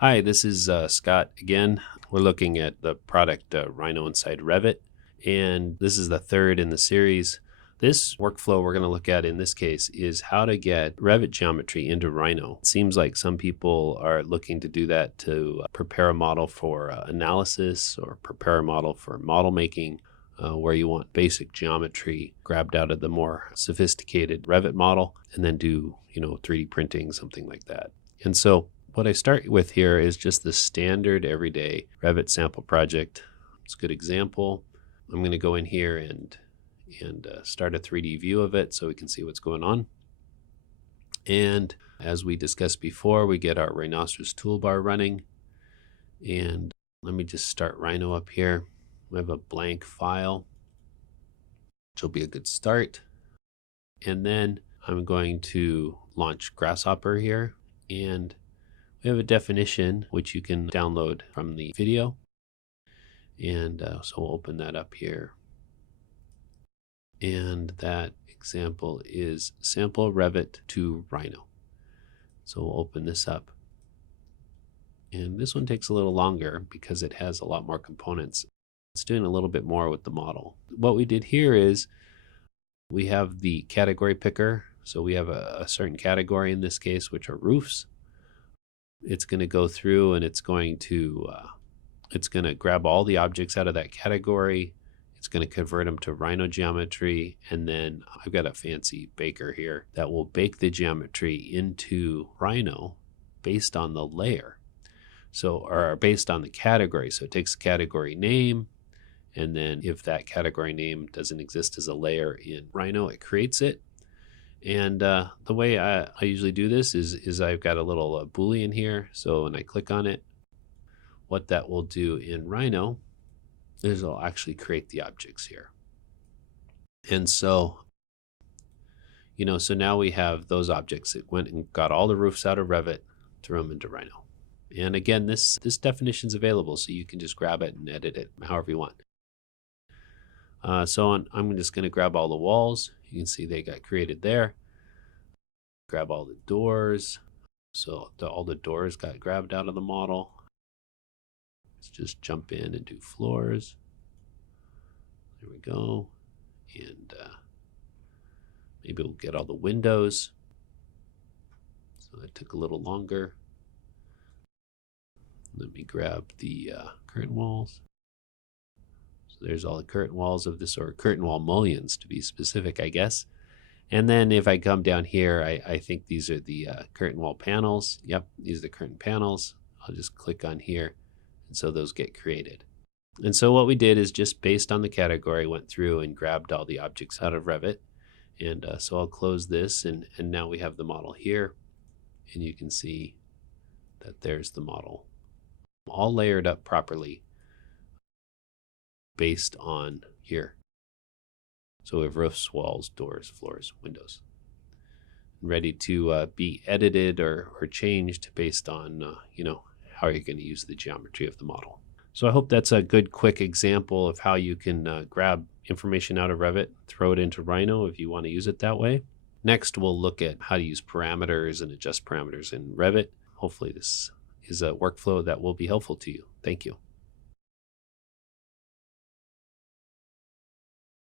Hi, this is Scott again. We're looking at the product Rhino-Inside.Revit, and this is the third in the series. This workflow we're going to look at in this case is how to get Revit Geometry into Rhino. It seems like some people are looking to do that to prepare a model for analysis or prepare a model for model making, where you want basic geometry grabbed out of the more sophisticated Revit model and then do 3D printing, something like that. And so what I start with here is just the standard everyday Revit sample project. It's a good example. I'm going to go in here and start a 3D view of it so we can see what's going on. And as we discussed before, we get our Rhinoceros Toolbar running. And let me just start Rhino up here. We have a blank file, which will be a good start. And then I'm going to launch Grasshopper here. And we have a definition which you can download from the video. And so we'll open that up here. And that example is sample Revit to Rhino. So we'll open this up. And this one takes a little longer because it has a lot more components. It's doing a little bit more with the model. What we did here is we have the category picker. So we have a certain category in this case, which are roofs. It's going to go through and it's going to grab all the objects out of that category. It's going to convert them to Rhino geometry. And then I've got a fancy baker here that will bake the geometry into Rhino based on the layer. So, or based on the category. So it takes the category name. And then if that category name doesn't exist as a layer in Rhino, it creates it. And the way I usually do this is I've got a little Boolean here. So when I click on it, what that will do in Rhino is it'll actually create the objects here. And so, so now we have those objects. It went and got all the roofs out of Revit, threw them into Rhino. And again, this definition is available, so you can just grab it and edit it however you want. I'm just going to grab all the walls. You can see they got created there. Grab all the doors. So all the doors got grabbed out of the model. Let's just jump in and do floors. There we go. And maybe we'll get all the windows. So that took a little longer. Let me grab the curtain walls. So there's all the curtain walls of this, or curtain wall mullions to be specific, I guess. And then if I come down here, I think these are the curtain wall panels. Yep, these are the curtain panels. I'll just click on here. And so those get created. And so what we did is just based on the category, went through and grabbed all the objects out of Revit. And so I'll close this, and now we have the model here. And you can see that there's the model all layered up properly based on here. So we have roofs, walls, doors, floors, windows, ready to be edited or changed based on how you're going to use the geometry of the model. So I hope that's a good quick example of how you can grab information out of Revit, throw it into Rhino if you want to use it that way. Next, we'll look at how to use parameters and adjust parameters in Revit. Hopefully this is a workflow that will be helpful to you. Thank you.